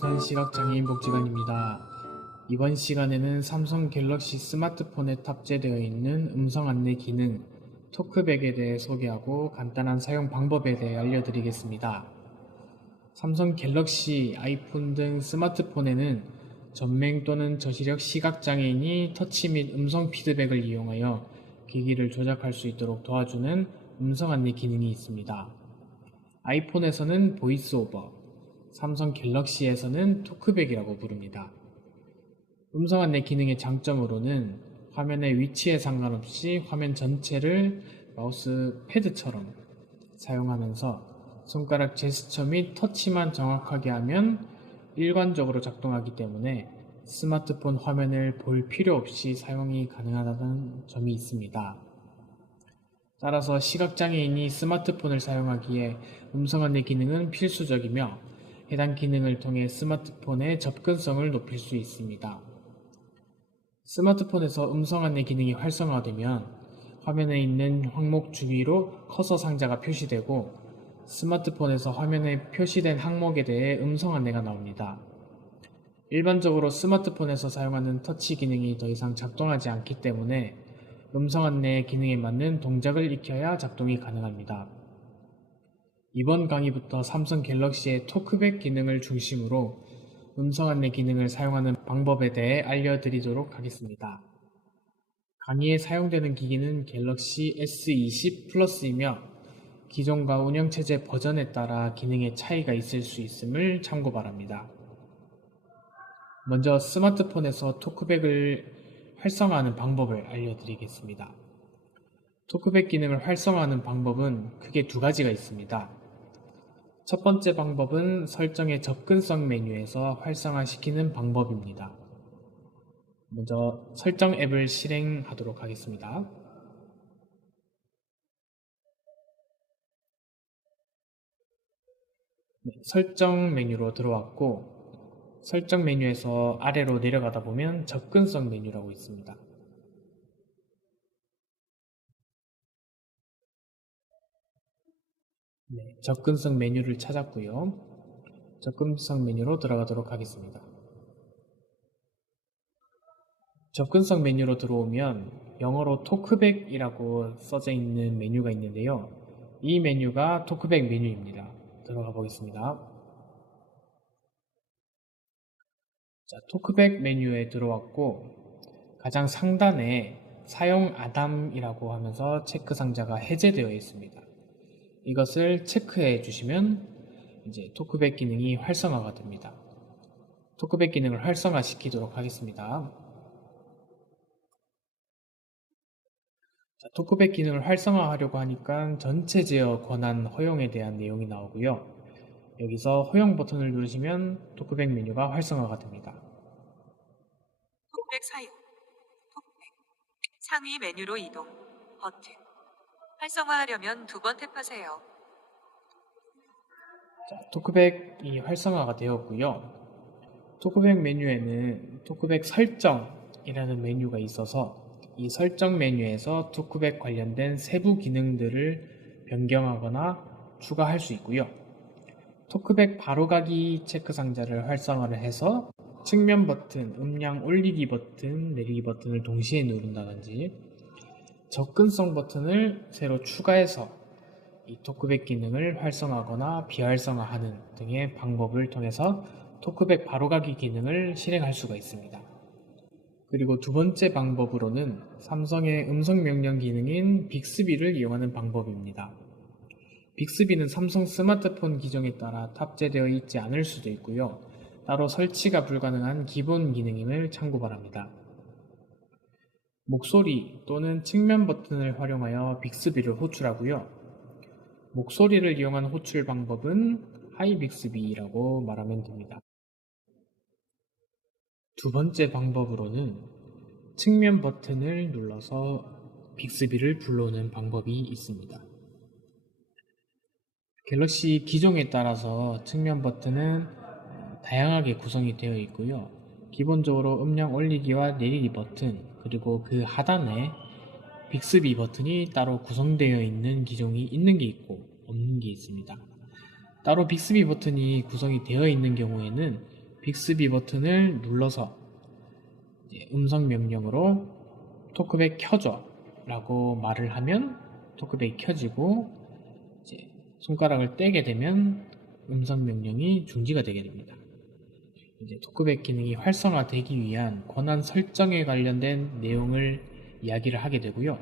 부산시각장애인 복지관입니다. 이번 시간에는 삼성 갤럭시 스마트폰에 탑재되어 있는 음성 안내 기능 토크백에 대해 소개하고 간단한 사용 방법에 대해 알려드리겠습니다. 삼성 갤럭시, 아이폰 등 스마트폰에는 전맹 또는 저시력 시각장애인이 터치 및 음성 피드백을 이용하여 기기를 조작할 수 있도록 도와주는 음성 안내 기능이 있습니다. 아이폰에서는 보이스오버, 삼성 갤럭시에서는 토크백이라고 부릅니다. 음성 안내 기능의 장점으로는 화면의 위치에 상관없이 화면 전체를 마우스 패드처럼 사용하면서 손가락 제스처 및 터치만 정확하게 하면 일관적으로 작동하기 때문에 스마트폰 화면을 볼 필요 없이 사용이 가능하다는 점이 있습니다. 따라서 시각장애인이 스마트폰을 사용하기에 음성 안내 기능은 필수적이며 해당 기능을 통해 스마트폰의 접근성을 높일 수 있습니다. 스마트폰에서 음성 안내 기능이 활성화되면 화면에 있는 항목 주위로 커서 상자가 표시되고 스마트폰에서 화면에 표시된 항목에 대해 음성 안내가 나옵니다. 일반적으로 스마트폰에서 사용하는 터치 기능이 더 이상 작동하지 않기 때문에 음성 안내 기능에 맞는 동작을 익혀야 작동이 가능합니다. 이번 강의부터 삼성 갤럭시의 토크백 기능을 중심으로 음성 안내 기능을 사용하는 방법에 대해 알려드리도록 하겠습니다. 강의에 사용되는 기기는 갤럭시 S20 플러스이며 기존과 운영체제 버전에 따라 기능의 차이가 있을 수 있음을 참고 바랍니다. 먼저 스마트폰에서 토크백을 활성화하는 방법을 알려드리겠습니다. 토크백 기능을 활성화하는 방법은 크게 두 가지가 있습니다. 첫 번째 방법은 설정의 접근성 메뉴에서 활성화시키는 방법입니다. 먼저 설정 앱을 실행하도록 하겠습니다. 설정 메뉴로 들어왔고 설정 메뉴에서 아래로 내려가다 보면 접근성 메뉴라고 있습니다. 접근성 메뉴를 찾았고요. 접근성 메뉴로 들어가도록 하겠습니다. 접근성 메뉴로 들어오면 영어로 토크백이라고 써져 있는 메뉴가 있는데요. 이 메뉴가 토크백 메뉴입니다. 들어가 보겠습니다. 자, 토크백 메뉴에 들어왔고 가장 상단에 사용 아담이라고 하면서 체크 상자가 해제되어 있습니다. 이것을 체크해 주시면 이제 토크백 기능이 활성화가 됩니다. 토크백 기능을 활성화 시키도록 하겠습니다. 자, 토크백 기능을 활성화하려고 하니까 전체 제어 권한 허용에 대한 내용이 나오고요. 여기서 허용 버튼을 누르시면 토크백 메뉴가 활성화가 됩니다. 토크백 사용, 토크백, 상위 메뉴로 이동, 버튼. 활성화하려면 두 번 탭하세요. 자, 토크백이 활성화가 되었고요. 토크백 메뉴에는 토크백 설정이라는 메뉴가 있어서 이 설정 메뉴에서 토크백 관련된 세부 기능들을 변경하거나 추가할 수 있고요. 토크백 바로가기 체크 상자를 활성화를 해서 측면 버튼, 음량 올리기 버튼, 내리기 버튼을 동시에 누른다든지 접근성 버튼을 새로 추가해서 이 토크백 기능을 활성화하거나 비활성화하는 등의 방법을 통해서 토크백 바로가기 기능을 실행할 수가 있습니다. 그리고 두 번째 방법으로는 삼성의 음성 명령 기능인 빅스비를 이용하는 방법입니다. 빅스비는 삼성 스마트폰 기종에 따라 탑재되어 있지 않을 수도 있고요. 따로 설치가 불가능한 기본 기능임을 참고 바랍니다. 목소리 또는 측면 버튼을 활용하여 빅스비를 호출하고요. 목소리를 이용한 호출 방법은 하이 빅스비라고 말하면 됩니다. 두 번째 방법으로는 측면 버튼을 눌러서 빅스비를 불러오는 방법이 있습니다. 갤럭시 기종에 따라서 측면 버튼은 다양하게 구성이 되어 있고요. 기본적으로 음량 올리기와 내리기 버튼, 그리고 그 하단에 빅스비 버튼이 따로 구성되어 있는 기종이 있는 게 있고 없는 게 있습니다. 따로 빅스비 버튼이 구성이 되어 있는 경우에는 빅스비 버튼을 눌러서 이제 음성 명령으로 토크백 켜줘 라고 말을 하면 토크백이 켜지고, 이제 손가락을 떼게 되면 음성 명령이 중지가 되게 됩니다. 이제 토크백 기능이 활성화되기 위한 권한 설정에 관련된 내용을 이야기를 하게 되고요.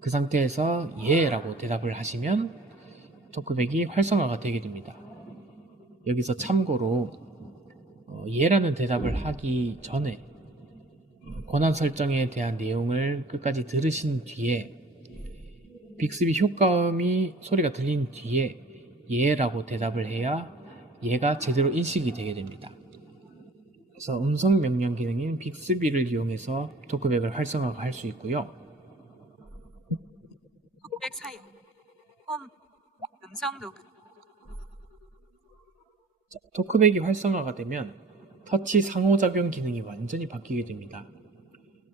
그 상태에서 예 라고 대답을 하시면 토크백이 활성화가 되게 됩니다. 여기서 참고로 예라는 대답을 하기 전에 권한 설정에 대한 내용을 끝까지 들으신 뒤에 빅스비 효과음이 소리가 들린 뒤에 예라고 대답을 해야 얘가 제대로 인식이 되게 됩니다. 그래서 음성 명령 기능인 빅스비를 이용해서 토크백을 활성화할 수 있고요. 토크백 사용. 홈. 음성 녹음. 자, 토크백이 활성화가 되면 터치 상호작용 기능이 완전히 바뀌게 됩니다.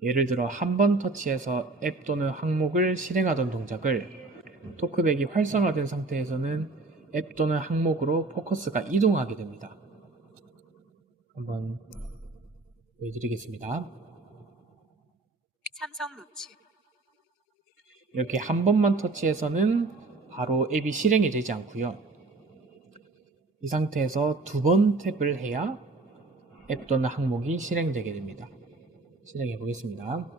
예를 들어 한 번 터치해서 앱 또는 항목을 실행하던 동작을 토크백이 활성화된 상태에서는 앱 또는 항목으로 포커스가 이동하게 됩니다. 한번 보여드리겠습니다. 삼성 노치. 이렇게 한 번만 터치해서는 바로 앱이 실행이 되지 않고요. 이 상태에서 두 번 탭을 해야 앱 또는 항목이 실행되게 됩니다. 실행해 보겠습니다.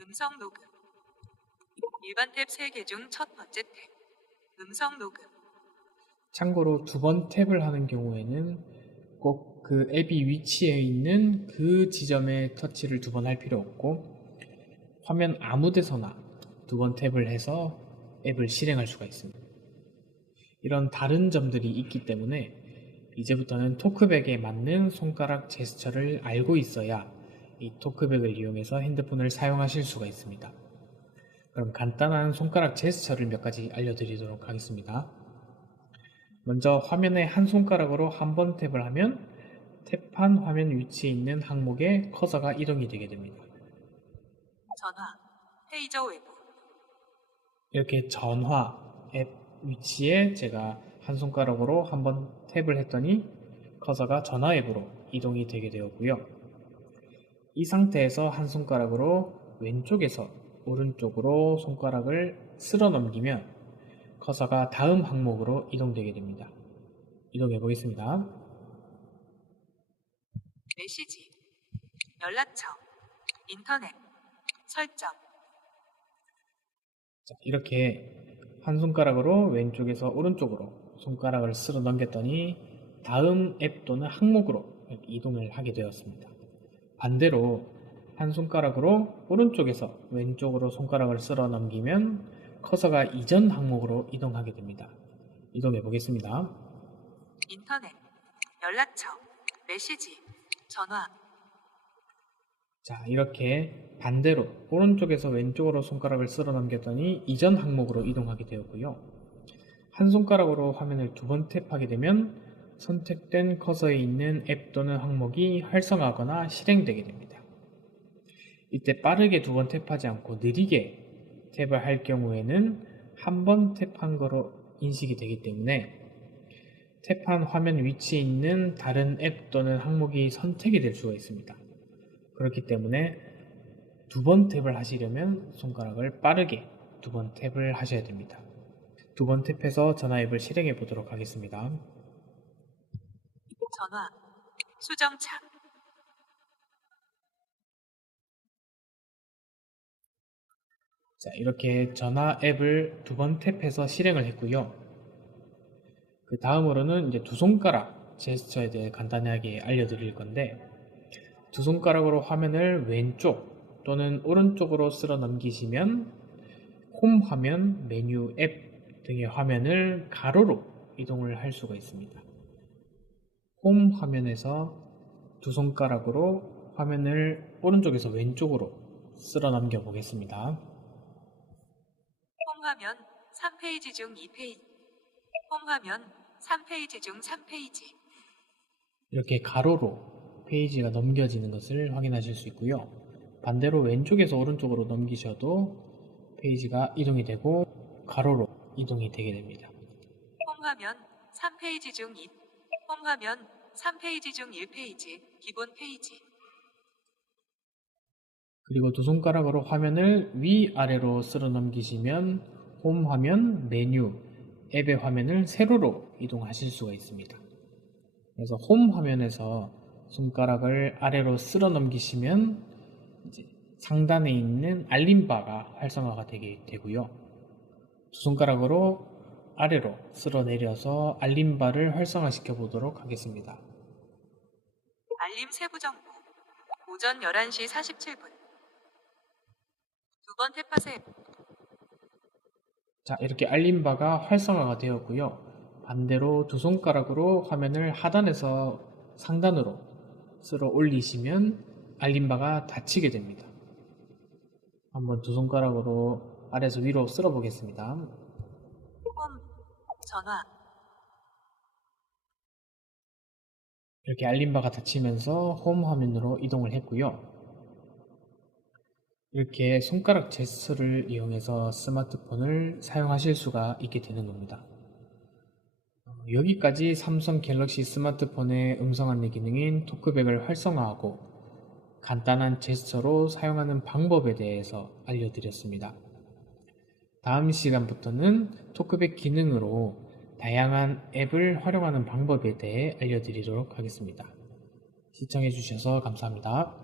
음성 녹음. 일반 탭 3개 중 첫 번째 탭. 음성 녹음. 참고로 두 번 탭을 하는 경우에는 꼭 그 앱이 위치해 있는 그 지점에 터치를 두 번 할 필요 없고, 화면 아무 데서나 두 번 탭을 해서 앱을 실행할 수가 있습니다. 이런 다른 점들이 있기 때문에 이제부터는 토크백에 맞는 손가락 제스처를 알고 있어야 이 토크백을 이용해서 핸드폰을 사용하실 수가 있습니다. 그럼 간단한 손가락 제스처를 몇 가지 알려드리도록 하겠습니다. 먼저 화면에 한 손가락으로 한 번 탭을 하면 탭한 화면 위치에 있는 항목에 커서가 이동이 되게 됩니다. 전화. 페이저 외부. 이렇게 전화 앱 위치에 제가 한 손가락으로 한번 탭을 했더니 커서가 전화 앱으로 이동이 되게 되었고요. 이 상태에서 한 손가락으로 왼쪽에서 오른쪽으로 손가락을 쓸어 넘기면 커서가 다음 항목으로 이동되게 됩니다. 이동해 보겠습니다. 메시지. 연락처. 인터넷. 설정. 자, 이렇게 한 손가락으로 왼쪽에서 오른쪽으로 손가락을 쓸어 넘겼더니 다음 앱 또는 항목으로 이동을 하게 되었습니다. 반대로 한 손가락으로 오른쪽에서 왼쪽으로 손가락을 쓸어 넘기면 커서가 이전 항목으로 이동하게 됩니다. 이동해 보겠습니다. 인터넷. 연락처. 메시지. 전화. 자, 이렇게 반대로 오른쪽에서 왼쪽으로 손가락을 쓸어 넘겼더니 이전 항목으로 이동하게 되었고요. 한 손가락으로 화면을 두 번 탭하게 되면 선택된 커서에 있는 앱 또는 항목이 활성화하거나 실행되게 됩니다. 이때 빠르게 두 번 탭하지 않고 느리게 탭을 할 경우에는 한 번 탭한 거로 인식이 되기 때문에 탭한 화면 위치에 있는 다른 앱 또는 항목이 선택이 될 수가 있습니다. 그렇기 때문에 두 번 탭을 하시려면 손가락을 빠르게 두 번 탭을 하셔야 됩니다. 두 번 탭해서 전화 앱을 실행해 보도록 하겠습니다. 전화. 수정창. 자, 이렇게 전화 앱을 두 번 탭해서 실행을 했고요. 그 다음으로는 이제 두 손가락 제스처에 대해 간단하게 알려드릴 건데, 두 손가락으로 화면을 왼쪽 또는 오른쪽으로 쓸어 넘기시면 홈 화면, 메뉴, 앱 등의 화면을 가로로 이동을 할 수가 있습니다. 홈 화면에서 두 손가락으로 화면을 오른쪽에서 왼쪽으로 쓸어 넘겨 보겠습니다. 홈 화면 3페이지 중 2페이지. 홈 화면 3페이지 중 3페이지. 이렇게 가로로 페이지가 넘겨지는 것을 확인하실 수 있고요. 반대로 왼쪽에서 오른쪽으로 넘기셔도 페이지가 이동이 되고 가로로 이동이 되게 됩니다. 홈 화면 3페이지 중 2. 홈 화면 3페이지 중 1페이지, 기본 페이지. 그리고 두 손가락으로 화면을 위아래로 쓸어 넘기시면 홈 화면, 메뉴, 앱의 화면을 세로로 이동하실 수가 있습니다. 그래서 홈 화면에서 손가락을 아래로 쓸어 넘기시면 이제 상단에 있는 알림바가 활성화가 되게 되고요. 두 손가락으로 아래로 쓸어 내려서 알림바를 활성화시켜 보도록 하겠습니다. 알림 세부 정보. 오전 11시 47분. 두 번 탭하세요. 자, 이렇게 알림바가 활성화가 되었고요. 반대로 두 손가락으로 화면을 하단에서 상단으로 쓸어 올리시면 알림바가 닫히게 됩니다. 한번 두 손가락으로 아래에서 위로 쓸어 보겠습니다. 홈, 전화. 이렇게 알림바가 닫히면서 홈 화면으로 이동을 했고요. 이렇게 손가락 제스처를 이용해서 스마트폰을 사용하실 수가 있게 되는 겁니다. 여기까지 삼성 갤럭시 스마트폰의 음성 안내 기능인 토크백을 활성화하고 간단한 제스처로 사용하는 방법에 대해서 알려드렸습니다. 다음 시간부터는 토크백 기능으로 다양한 앱을 활용하는 방법에 대해 알려드리도록 하겠습니다. 시청해주셔서 감사합니다.